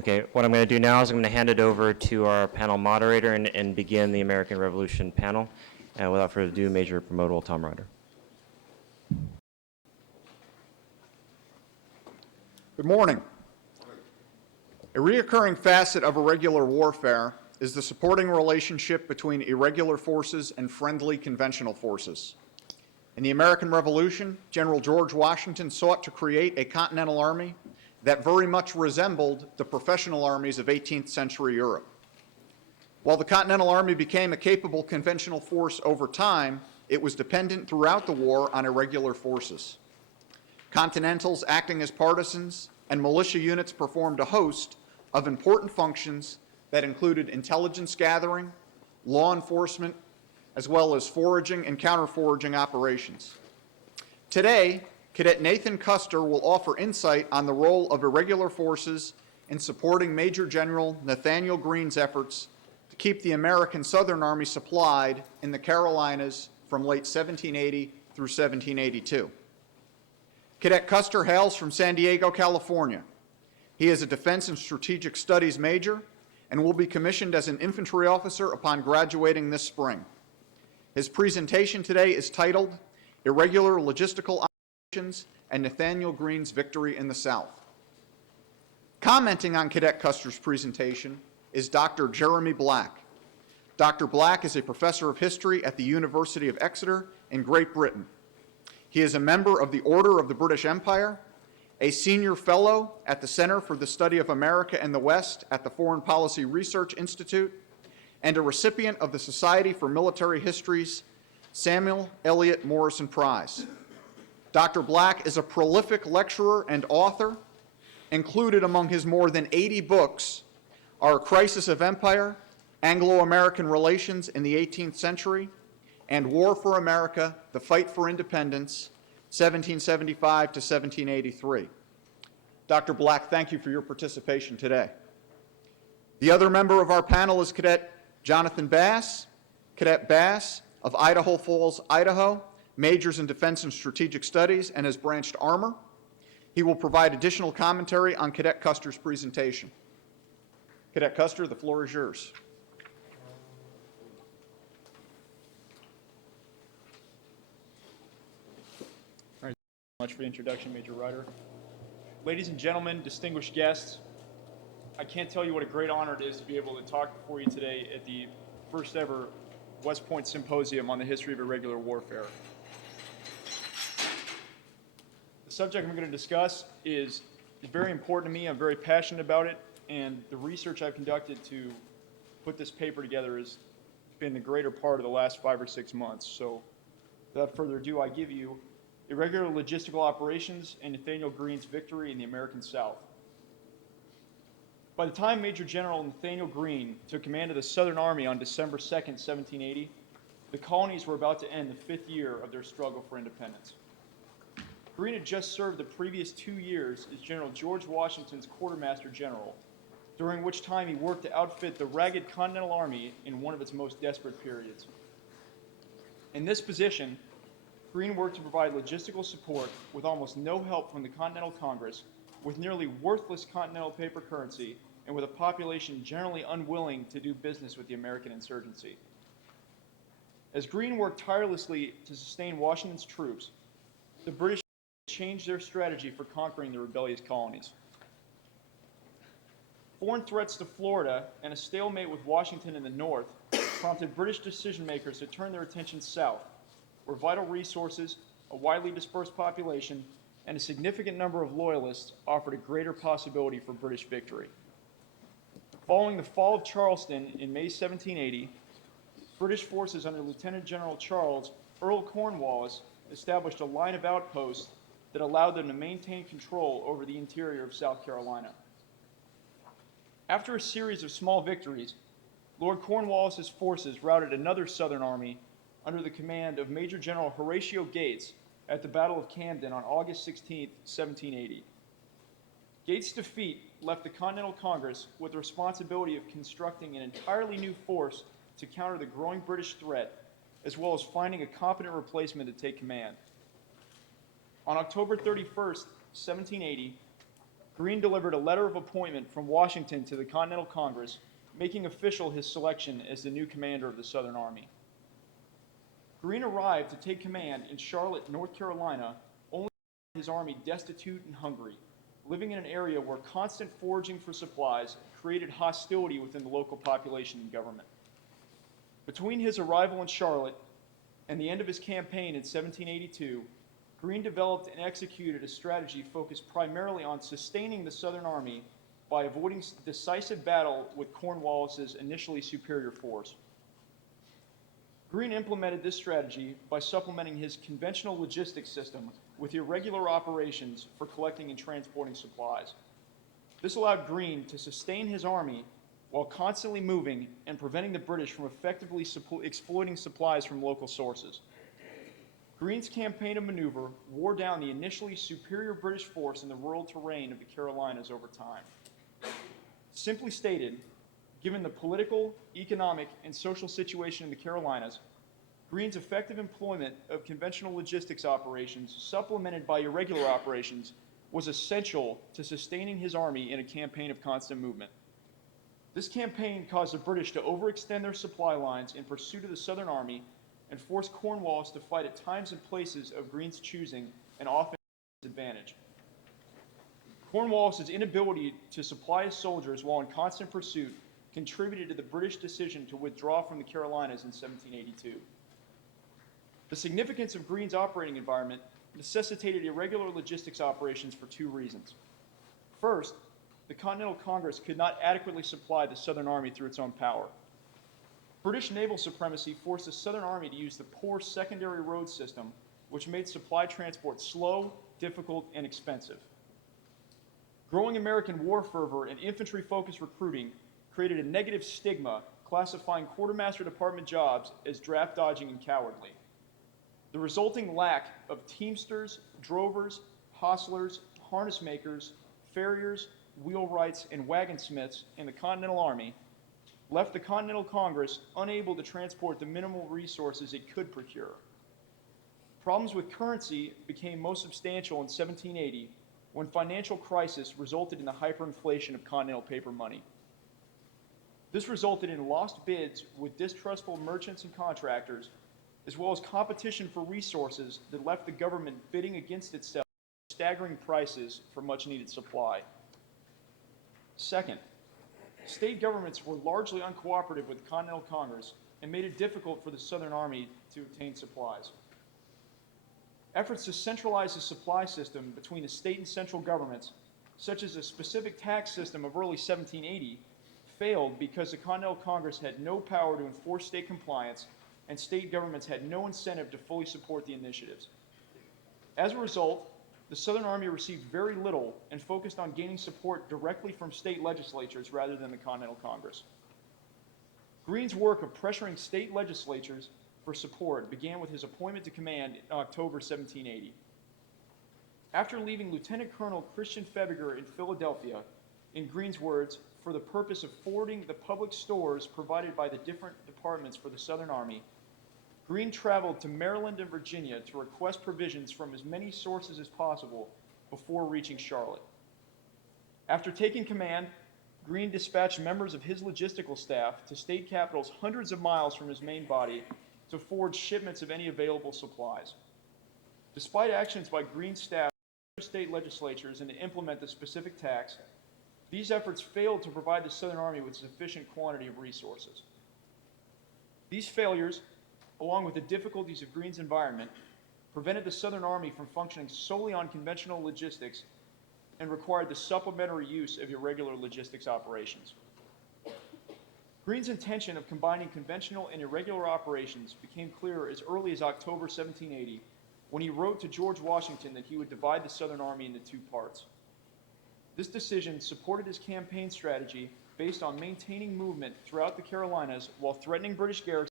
Okay, what I'm going to do now is I'm going to hand it over to our panel moderator and begin the American Revolution panel. Without further ado, Major Promoter Tom Ryder. Good morning. A reoccurring facet of irregular warfare is the supporting relationship between irregular forces and friendly conventional forces. In the American Revolution, General George Washington sought to create a continental army that very much resembled the professional armies of 18th century Europe. While the Continental Army became a capable conventional force over time, it was dependent throughout the war on irregular forces. Continentals acting as partisans and militia units performed a host of important functions that included intelligence gathering, law enforcement, as well as foraging and counter-foraging operations. Today, Cadet Nathan Custer will offer insight on the role of irregular forces in supporting Major General Nathaniel Greene's efforts to keep the American Southern Army supplied in the Carolinas from late 1780 through 1782. Cadet Custer hails from San Diego, California. He is a Defense and Strategic Studies major and will be commissioned as an infantry officer upon graduating this spring. His presentation today is titled Irregular Logistical Operations and Nathaniel Greene's Victory in the South. Commenting on Cadet Custer's presentation is Dr. Jeremy Black. Dr. Black is a professor of history at the University of Exeter in Great Britain. He is a member of the Order of the British Empire, a senior fellow at the Center for the Study of America and the West at the Foreign Policy Research Institute, and a recipient of the Society for Military History's Samuel Eliot Morrison Prize. Dr. Black is a prolific lecturer and author. Included among his more than 80 books are Crisis of Empire, Anglo-American Relations in the 18th Century, and War for America, The Fight for Independence, 1775 to 1783. Dr. Black, thank you for your participation today. The other member of our panel is Cadet Jonathan Bass. Cadet Bass of Idaho Falls, Idaho, majors in Defense and Strategic Studies and has branched armor. He will provide additional commentary on Cadet Custer's presentation. Cadet Custer, the floor is yours. All right, thank you very much for the introduction, Major Ryder. Ladies and gentlemen, distinguished guests, I can't tell you what a great honor it is to be able to talk before you today at the first ever West Point Symposium on the history of irregular warfare. The subject I'm going to discuss is very important to me. I'm very passionate about it, and the research I've conducted to put this paper together has been the greater part of the last 5 or 6 months. So without further ado, I give you Irregular Logistical Operations and Nathaniel Greene's Victory in the American South. By the time Major General Nathaniel Greene took command of the Southern Army on December 2nd, 1780, the colonies were about to end the 5th year of their struggle for independence. Greene had just served the previous 2 years as General George Washington's Quartermaster General, during which time he worked to outfit the ragged Continental Army in one of its most desperate periods. In this position, Greene worked to provide logistical support with almost no help from the Continental Congress, with nearly worthless continental paper currency, and with a population generally unwilling to do business with the American insurgency. As Greene worked tirelessly to sustain Washington's troops, the British changed their strategy for conquering the rebellious colonies. Foreign threats to Florida and a stalemate with Washington in the north prompted British decision-makers to turn their attention south, where vital resources, a widely dispersed population, and a significant number of loyalists offered a greater possibility for British victory. Following the fall of Charleston in May 1780, British forces under Lieutenant General Charles Earl Cornwallis established a line of outposts that allowed them to maintain control over the interior of South Carolina. After a series of small victories, Lord Cornwallis's forces routed another Southern army under the command of Major General Horatio Gates at the Battle of Camden on August 16, 1780. Gates' defeat left the Continental Congress with the responsibility of constructing an entirely new force to counter the growing British threat, as well as finding a competent replacement to take command. On October 31st, 1780, Greene delivered a letter of appointment from Washington to the Continental Congress, making official his selection as the new commander of the Southern Army. Greene arrived to take command in Charlotte, North Carolina, only to find his army destitute and hungry, living in an area where constant foraging for supplies created hostility within the local population and government. Between his arrival in Charlotte and the end of his campaign in 1782, Greene developed and executed a strategy focused primarily on sustaining the Southern Army by avoiding decisive battle with Cornwallis's initially superior force. Greene implemented this strategy by supplementing his conventional logistics system with irregular operations for collecting and transporting supplies. This allowed Greene to sustain his army while constantly moving and preventing the British from effectively exploiting supplies from local sources. Greene's campaign of maneuver wore down the initially superior British force in the rural terrain of the Carolinas over time. Simply stated, given the political, economic, and social situation in the Carolinas, Greene's effective employment of conventional logistics operations, supplemented by irregular operations, was essential to sustaining his army in a campaign of constant movement. This campaign caused the British to overextend their supply lines in pursuit of the Southern Army and forced Cornwallis to fight at times and places of Greene's choosing and often to his advantage. Cornwallis's inability to supply his soldiers while in constant pursuit contributed to the British decision to withdraw from the Carolinas in 1782. The significance of Greene's operating environment necessitated irregular logistics operations for two reasons. First, the Continental Congress could not adequately supply the Southern Army through its own power. British naval supremacy forced the Southern Army to use the poor secondary road system, which made supply transport slow, difficult, and expensive. Growing American war fervor and infantry-focused recruiting created a negative stigma classifying quartermaster department jobs as draft dodging and cowardly. The resulting lack of teamsters, drovers, hostlers, harness makers, farriers, wheelwrights, and wagonsmiths in the Continental Army left the Continental Congress unable to transport the minimal resources it could procure. Problems with currency became most substantial in 1780 when financial crisis resulted in the hyperinflation of Continental paper money. This resulted in lost bids with distrustful merchants and contractors, as well as competition for resources that left the government bidding against itself at staggering prices for much-needed supply. Second, state governments were largely uncooperative with the Continental Congress and made it difficult for the Southern Army to obtain supplies. Efforts to centralize the supply system between the state and central governments, such as a specific tax system of early 1780, failed because the Continental Congress had no power to enforce state compliance and state governments had no incentive to fully support the initiatives. As a result, the Southern Army received very little and focused on gaining support directly from state legislatures rather than the Continental Congress. Greene's work of pressuring state legislatures for support began with his appointment to command in October 1780. After leaving Lieutenant Colonel Christian Febiger in Philadelphia, in Greene's words, for the purpose of forwarding the public stores provided by the different departments for the Southern Army, Greene traveled to Maryland and Virginia to request provisions from as many sources as possible before reaching Charlotte. After taking command, Greene dispatched members of his logistical staff to state capitals hundreds of miles from his main body to forward shipments of any available supplies. Despite actions by Greene's staff and state legislatures and to implement the specific tax, these efforts failed to provide the Southern Army with sufficient quantity of resources. These failures, along with the difficulties of Greene's environment, prevented the Southern Army from functioning solely on conventional logistics and required the supplementary use of irregular logistics operations. Greene's intention of combining conventional and irregular operations became clear as early as October 1780, when he wrote to George Washington that he would divide the Southern Army into two parts. This decision supported his campaign strategy based on maintaining movement throughout the Carolinas while threatening British garrisons